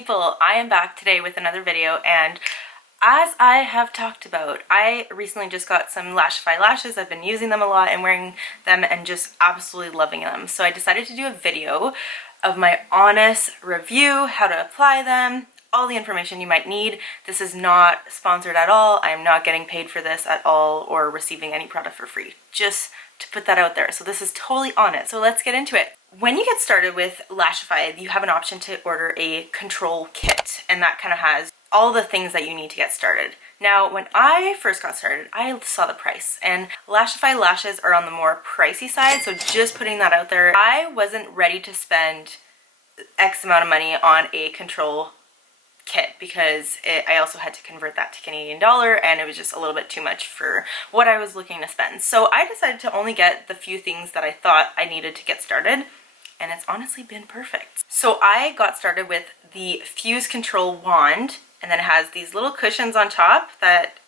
people, I am back today with another video, and as I have talked about, I recently just got some Lashify lashes. I've been using them a lot and wearing them and just absolutely loving them. So I decided to do a video of my honest review, how to apply them, all the information you might need. This is not sponsored at all. I am not getting paid for this at all or receiving any product for free. Just to put that out there. So this is totally honest. So let's get into it. When you get started with Lashify, you have an option to order a control kit, and that kind of has all the things that you need to get started. Now, when I first got started, I saw the price, and Lashify lashes are on the more pricey side, so just putting that out there, I wasn't ready to spend X amount of money on a control kit because I also had to convert that to Canadian dollar, and it was just a little bit too much for what I was looking to spend. So I decided to only get the few things that I thought I needed to get started, and it's honestly been perfect. So I got started with the Fuse Control Wand, and then it has these little cushions on top that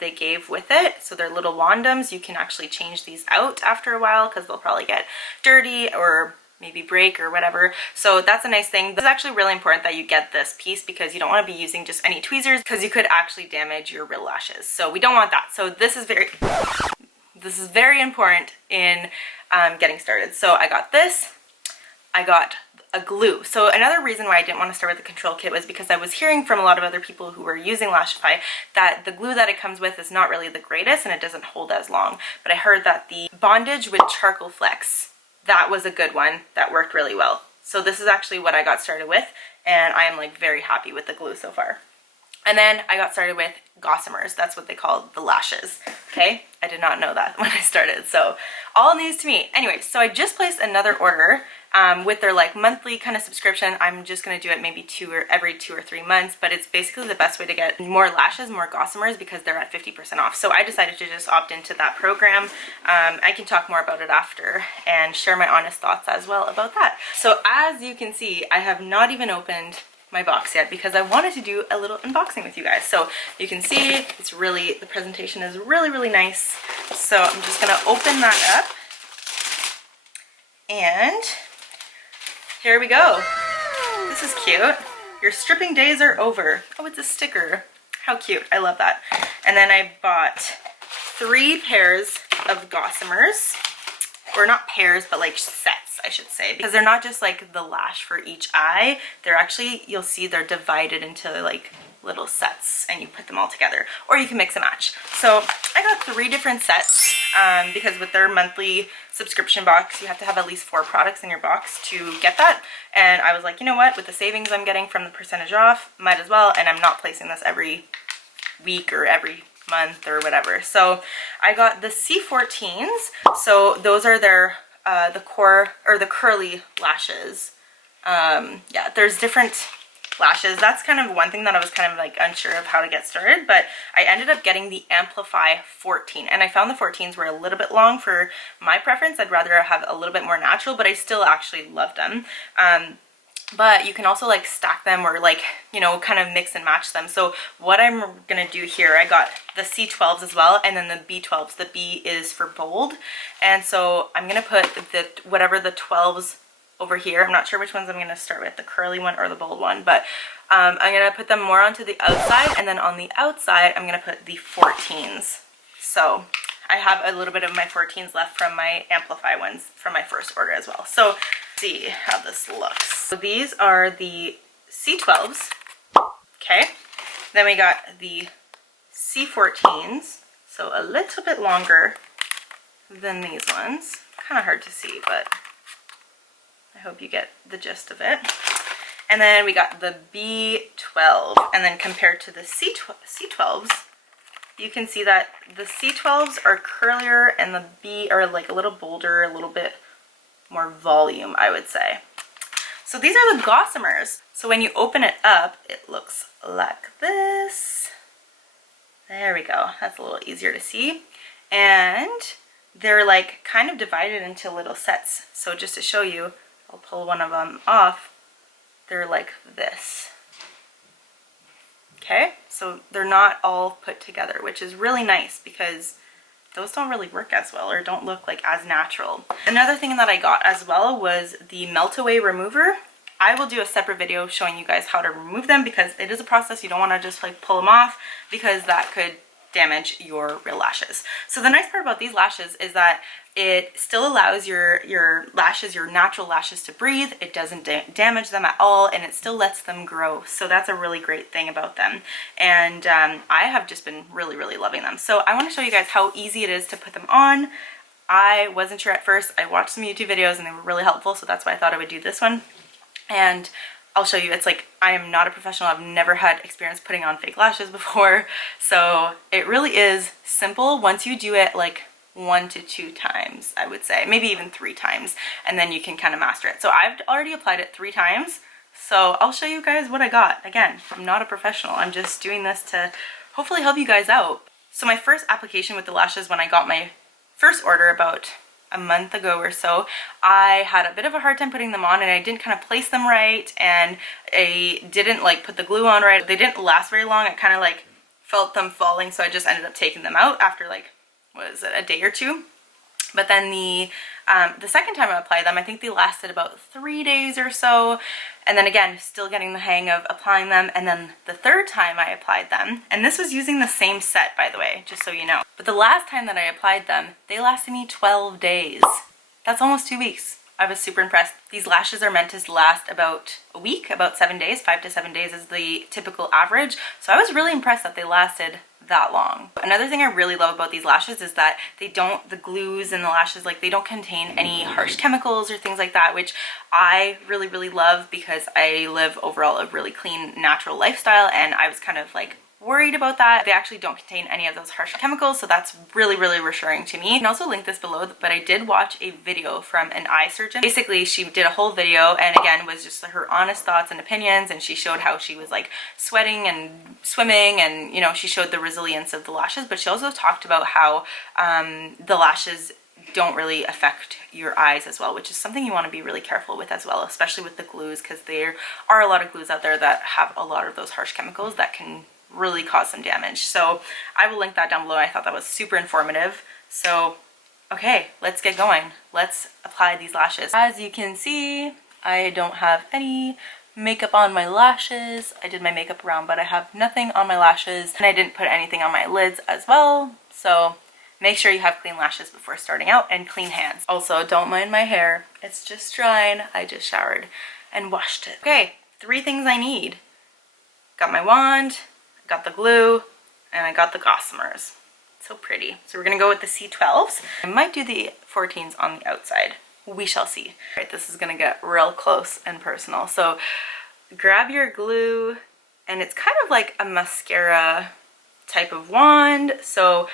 they gave with it. So they're little wandums. You can actually change these out after a while because they'll probably get dirty or maybe break or whatever. So that's a nice thing. This is actually really important that you get this piece because you don't want to be using just any tweezers because you could actually damage your real lashes. So we don't want that. So this is very important in getting started. So I got this. I got a glue. So another reason why I didn't want to start with the control kit was because I was hearing from a lot of other people who were using Lashify that the glue that it comes with is not really the greatest and it doesn't hold as long. But I heard that the bondage with charcoal flex, that was a good one that worked really well. So this is actually what I got started with, and I am like very happy with the glue so far. And then I got started with gossamers. That's what they call the lashes. Okay, I did not know that when I started, so all news to me. Anyway, so I just placed another order with their like monthly kind of subscription. I'm just gonna do it maybe every 2 or 3 months, but it's basically the best way to get more lashes, more gossamers, because they're at 50% off. So I decided to just opt into that program. I can talk more about it after and share my honest thoughts as well about that. So as you can see, I have not even opened my box yet because I wanted to do a little unboxing with you guys. So you can see it's really, the presentation is really nice. So I'm just gonna open that up, and here we go. This is cute. Your stripping days are over. Oh, it's a sticker. How cute. I love that. And then I bought 3 pairs of gossamers, or not pairs, but like sets, I should say, because they're not just like the lash for each eye. They're actually, you'll see they're divided into like little sets and you put them all together, or you can mix and match. So I got 3 different sets because with their monthly subscription box, you have to have at least 4 products in your box to get that. And I was like, you know what, with the savings I'm getting from the percentage off, might as well. And I'm not placing this every week or every month or whatever. So I got the C14s. So those are their the core or the curly lashes. Yeah, there's different lashes. That's kind of one thing that I was kind of like unsure of how to get started, but I ended up getting the Amplify 14, and I found the 14s were a little bit long for my preference. I'd rather have a little bit more natural, but I still actually loved them. But you can also like stack them or like, you know, kind of mix and match them. So what I'm gonna do here, I got the C12s as well, and then the B12s. The B is for bold, and so I'm gonna put the whatever the 12s over here. I'm not sure which ones I'm gonna start with, the curly one or the bold one, but I'm gonna put them more onto the outside, and then on the outside I'm gonna put the 14s. So I have a little bit of my 14s left from my Amplify ones from my first order as well. So let's see how this looks. So these are the C12s. Okay, then we got the C14s, so a little bit longer than these ones. Kind of hard to see, but I hope you get the gist of it. And then we got the B12, and then compared to the C12s, you can see that the C12s are curlier and the B are like a little bolder, a little bit more volume, I would say. So these are the gossamers. So when you open it up, it looks like this. There we go. That's a little easier to see. And they're like kind of divided into little sets. So just to show you, I'll pull one of them off. They're like this. Okay, so they're not all put together, which is really nice because those don't really work as well or don't look like as natural. Another thing that I got as well was the melt away remover. I will do a separate video showing you guys how to remove them, because it is a process. You don't want to just like pull them off, because that could damage your real lashes. So the nice part about these lashes is that it still allows your lashes, your natural lashes, to breathe. It doesn't damage them at all, and it still lets them grow. So that's a really great thing about them. And I have just been really, really loving them. So I want to show you guys how easy it is to put them on. I wasn't sure at first. I watched some YouTube videos and they were really helpful, so that's why I thought I would do this one. And I'll show you. It's like, I am not a professional. I've never had experience putting on fake lashes before. So it really is simple once you do it like 1 to 2 times, I would say, maybe even 3 times, and then you can kind of master it. So I've already applied it 3 times. So I'll show you guys what I got. Again, I'm not a professional. I'm just doing this to hopefully help you guys out. So my first application with the lashes, when I got my first order about a month ago or so, I had a bit of a hard time putting them on, and I didn't kind of place them right, and I didn't like put the glue on right. They didn't last very long. I kind of like felt them falling, so I just ended up taking them out after like, what is it, a day or 2. But then the second time I applied them, I think they lasted about 3 days or so. And then again, still getting the hang of applying them. And then the third time I applied them, and this was using the same set, by the way, just so you know. But the last time that I applied them, they lasted me 12 days. That's almost 2 weeks. I was super impressed. These lashes are meant to last about a week, about 7 days. 5 to 7 days is the typical average. So I was really impressed that they lasted that long. Another thing I really love about these lashes is that they don't, the glues in the lashes, like they don't contain any harsh chemicals or things like that, which I really, really love, because I live overall a really clean, natural lifestyle, and I was kind of like worried about that. They actually don't contain any of those harsh chemicals, so that's really, really reassuring to me. I can also link this below, but I did watch a video from an eye surgeon. Basically, she did a whole video, and again, was just her honest thoughts and opinions, and she showed how she was like sweating and swimming, and you know, she showed the resilience of the lashes, but she also talked about how the lashes don't really affect your eyes as well, which is something you want to be really careful with as well, especially with the glues, because there are a lot of glues out there that have a lot of those harsh chemicals that can really cause some damage. So I will link that down below. I thought that was super informative. So okay, let's get going. Let's apply these lashes. As you can see, I don't have any makeup on my lashes. I did my makeup around, but I have nothing on my lashes, and I didn't put anything on my lids as well. So make sure you have clean lashes before starting out, and clean hands. Also, don't mind my hair. It's just drying. I just showered and washed it. Okay, 3 things I need. Got my wand, got the glue, and I got the gossamers. So pretty. So we're gonna go with the C12s. I might do the 14s on the outside. We shall see. All right, this is gonna get real close and personal. So grab your glue, and it's kind of like a mascara type of wand. So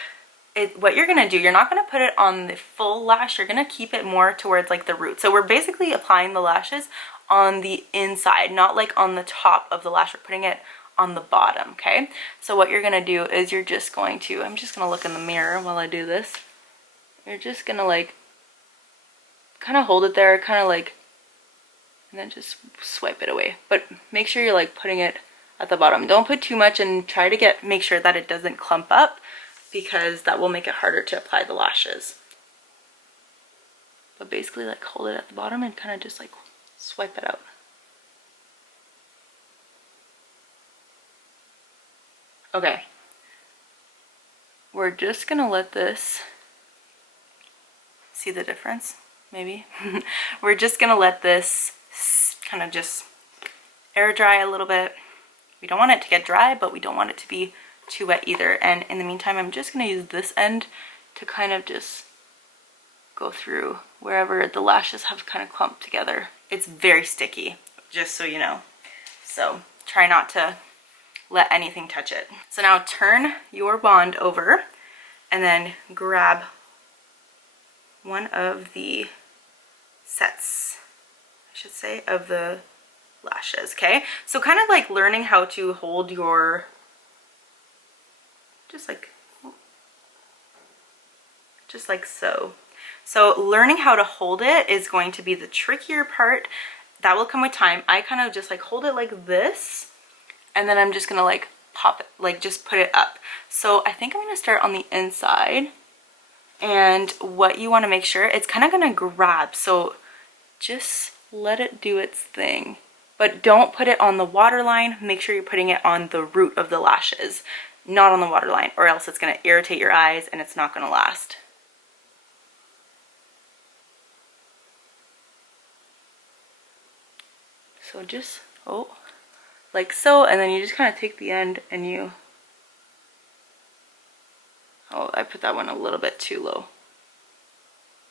what you're gonna do, you're not gonna put it on the full lash, you're gonna keep it more towards like the root. So we're basically applying the lashes on the inside, not like on the top of the lash. We're putting it on the bottom, okay? So what you're gonna do is you're just going to, I'm just gonna look in the mirror while I do this. You're just gonna like kind of hold it there, kind of like, and then just swipe it away. But make sure you're like putting it at the bottom. Don't put too much, and try to make sure that it doesn't clump up, because that will make it harder to apply the lashes. But basically like hold it at the bottom and kind of just like swipe it out. Okay, we're just gonna let this, see the difference, maybe? We're just gonna let this kind of just air dry a little bit. We don't want it to get dry, but we don't want it to be too wet either. And in the meantime, I'm just gonna use this end to kind of just go through wherever the lashes have kind of clumped together. It's very sticky, just so you know. So try not to let anything touch it. So now turn your wand over and then grab one of the sets, I should say, of the lashes, okay? So kind of like learning how to hold your, just like so. So learning how to hold it is going to be the trickier part. That will come with time. I kind of just like hold it like this, and then I'm just gonna like pop it, like just put it up. So I think I'm gonna start on the inside, and what you want to make sure, it's kind of gonna grab, so just let it do its thing. but don't put it on the waterline. Make sure you're putting it on the root of the lashes, not on the waterline, or else it's going to irritate your eyes and it's not going to last. So just, like so, and then you just kind of take the end and you, I put that one a little bit too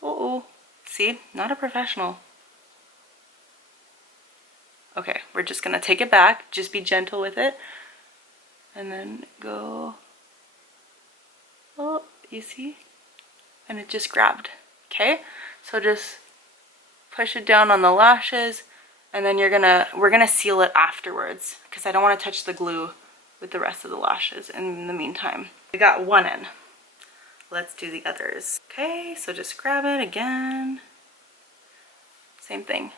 low. See, not a professional. Okay, we're just gonna take it back, just be gentle with it, and then go, you see? And it just grabbed, okay? So just push it down on the lashes, and then we're gonna seal it afterwards because I don't want to touch the glue with the rest of the lashes in the meantime. We got one in. Let's do the others. Okay, so just grab it again. Same thing.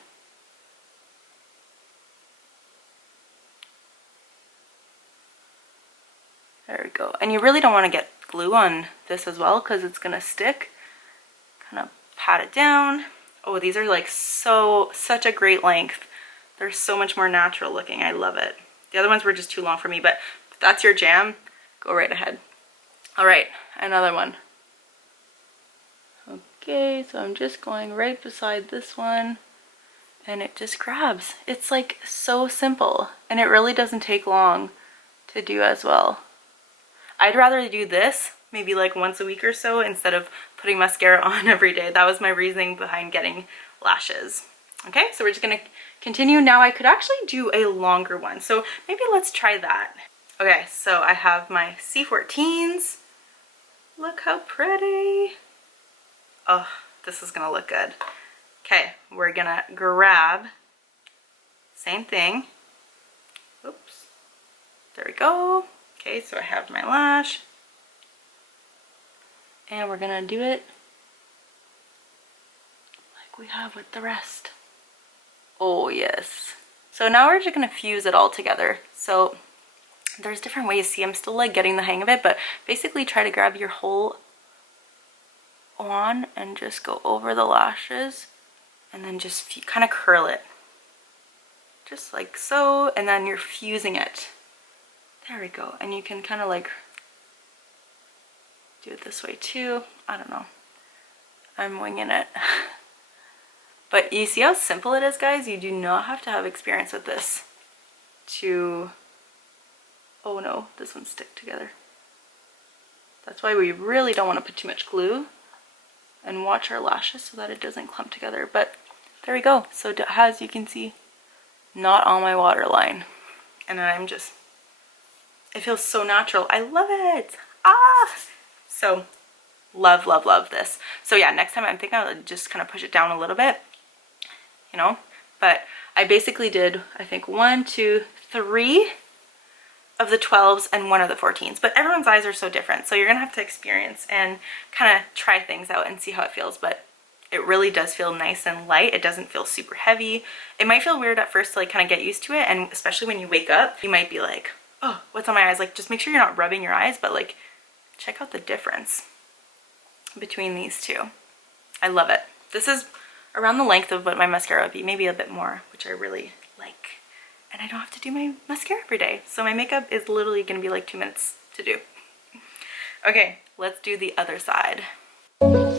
There we go. And you really don't want to get glue on this as well because it's gonna stick. Kind of pat it down. Oh, these are like such a great length. They're so much more natural looking. I love it. The other ones were just too long for me, but if that's your jam, go right ahead. All right, another one. Okay, so I'm just going right beside this one and it just grabs. It's like so simple and it really doesn't take long to do as well. I'd rather do this maybe like once a week or so instead of putting mascara on every day. That was my reasoning behind getting lashes. Okay, so we're just gonna continue. Now I could actually do a longer one, so maybe let's try that. Okay, so I have my C14s. Look how pretty. Oh, this is gonna look good. Okay, we're gonna grab, same thing. Oops, there we go. Okay, so I have my lash. And we're gonna do it like we have with the rest. Oh yes. So now we're just gonna fuse it all together. So there's different ways. See, I'm still like getting the hang of it, but basically try to grab your whole on and just go over the lashes and then just kind of curl it. Just like so, and then you're fusing it. There we go. And you can kind of like do it this way too. I don't know. I'm winging it. But you see how simple it is, guys? You do not have to have experience with this to... Oh no, this one's stick together. That's why we really don't want to put too much glue and watch our lashes so that it doesn't clump together. But there we go. So as you can see, not on my waterline. And I'm just, it feels so natural. I love it. So love, love, love this. So yeah, next time I'm thinking I'll just kind of push it down a little bit, you know, but I basically did, I think 1, 2, 3 of the 12s and 1 of the 14s, but everyone's eyes are so different. So you're gonna have to experience and kind of try things out and see how it feels. But it really does feel nice and light. It doesn't feel super heavy. It might feel weird at first to like kind of get used to it. And especially when you wake up, you might be like, oh, what's on my eyes? Like, just make sure you're not rubbing your eyes, but like, check out the difference between these two. I love it. This is around the length of what my mascara would be, maybe a bit more, which I really like. And I don't have to do my mascara every day. So my makeup is literally gonna be like 2 minutes to do. Okay, let's do the other side. Okay,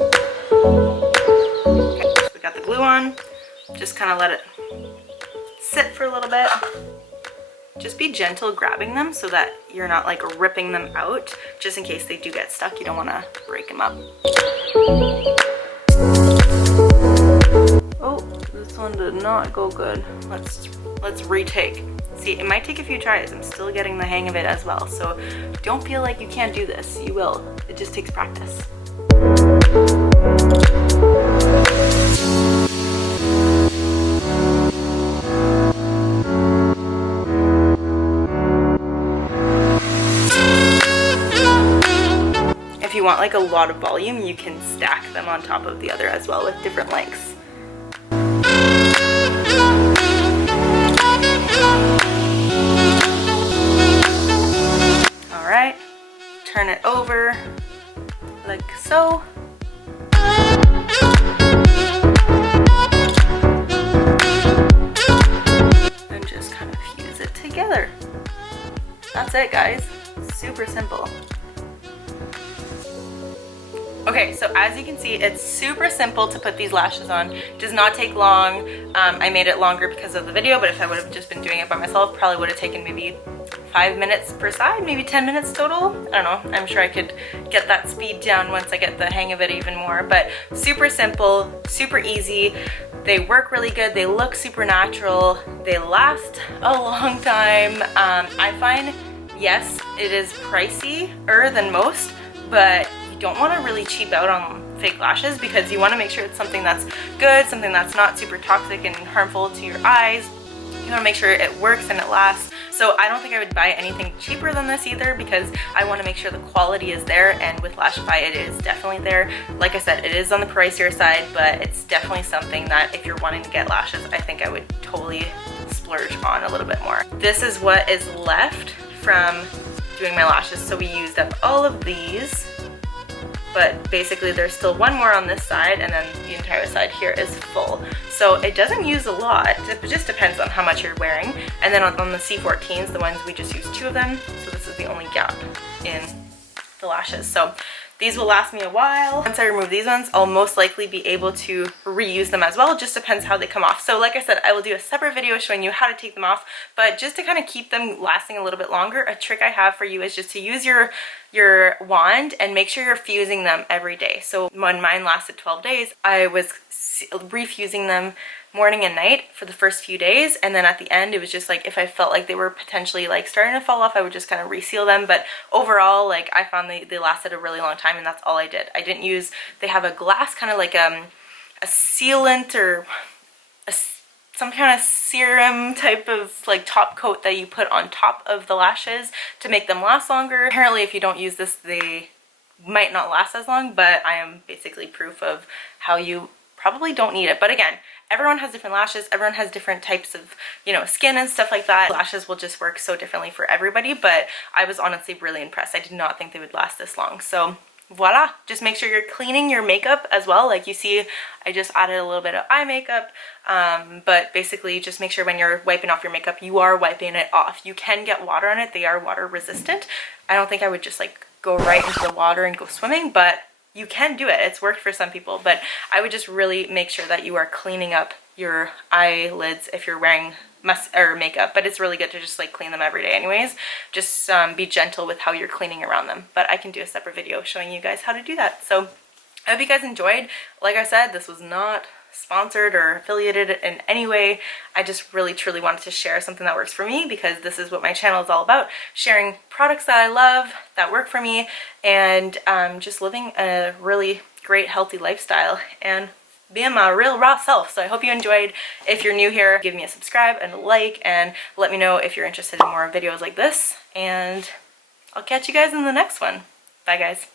so we got the glue on. Just kind of let it sit for a little bit. Just be gentle grabbing them so that you're not like ripping them out, just in case they do get stuck. You don't want to break them up. Oh, this one did not go good. Let's retake. See, it might take a few tries. I'm still getting the hang of it as well. So don't feel like you can't do this. You will. It just takes practice. If you want like a lot of volume, you can stack them on top of the other as well with different lengths. All right, turn it over like so. And together. That's it, guys. Super simple. Okay, so as you can see, it's super simple to put these lashes on. It does not take long. I made it longer because of the video, but if I would have just been doing it by myself, probably would have taken maybe 5 minutes per side, maybe 10 minutes total. I don't know. I'm sure I could get that speed down once I get the hang of it even more, but super simple, super easy. They work really good. They look super natural. They last a long time. I find, yes, it is pricier than most, but you don't want to really cheap out on fake lashes because you want to make sure it's something that's good, something that's not super toxic and harmful to your eyes. You want to make sure it works and it lasts. So I don't think I would buy anything cheaper than this either because I want to make sure the quality is there, and with Lashify it is definitely there. Like I said, it is on the pricier side, but it's definitely something that if you're wanting to get lashes, I think I would totally splurge on a little bit more. This is what is left from doing my lashes. So we used up all of these, but basically there's still one more on this side, and then the entire side here is full. So it doesn't use a lot, it just depends on how much you're wearing. And then on the C14s, the ones we just used 2 of them, so this is the only gap in the lashes. So these will last me a while. Once I remove these ones, I'll most likely be able to reuse them as well. It just depends how they come off. So like I said, I will do a separate video showing you how to take them off, but just to kind of keep them lasting a little bit longer, a trick I have for you is just to use your wand and make sure you're fusing them every day. So when mine lasted 12 days, I was refusing them morning and night for the first few days, and then at the end it was just like if I felt like they were potentially like starting to fall off, I would just kind of reseal them. But overall, like I found they lasted a really long time, and that's all I did. I didn't use, they have a glass kind of like a sealant or some kind of serum type of like top coat that you put on top of the lashes to make them last longer. Apparently if you don't use this, they might not last as long, but I am basically proof of how you probably don't need it. But again, everyone has different lashes, everyone has different types of, you know, skin and stuff like that. Lashes will just work so differently for everybody, but I was honestly really impressed. I did not think they would last this long. So voila, just make sure you're cleaning your makeup as well. Like you see, I just added a little bit of eye makeup, but basically just make sure when you're wiping off your makeup, you are wiping it off. You can get water on it, they are water resistant. I don't think I would just like go right into the water and go swimming, but you can do it. It's worked for some people, but I would just really make sure that you are cleaning up your eyelids if you're wearing makeup, but it's really good to just like clean them every day anyways. Just be gentle with how you're cleaning around them, but I can do a separate video showing you guys how to do that. So I hope you guys enjoyed. Like I said, this was not sponsored or affiliated in any way. I just really truly wanted to share something that works for me, because this is what my channel is all about, sharing products that I love, that work for me, and just living a really great healthy lifestyle and being my real raw self. So I hope you enjoyed. If you're new here, give me a subscribe and a like, and let me know if you're interested in more videos like this, and I'll catch you guys in the next one. Bye guys.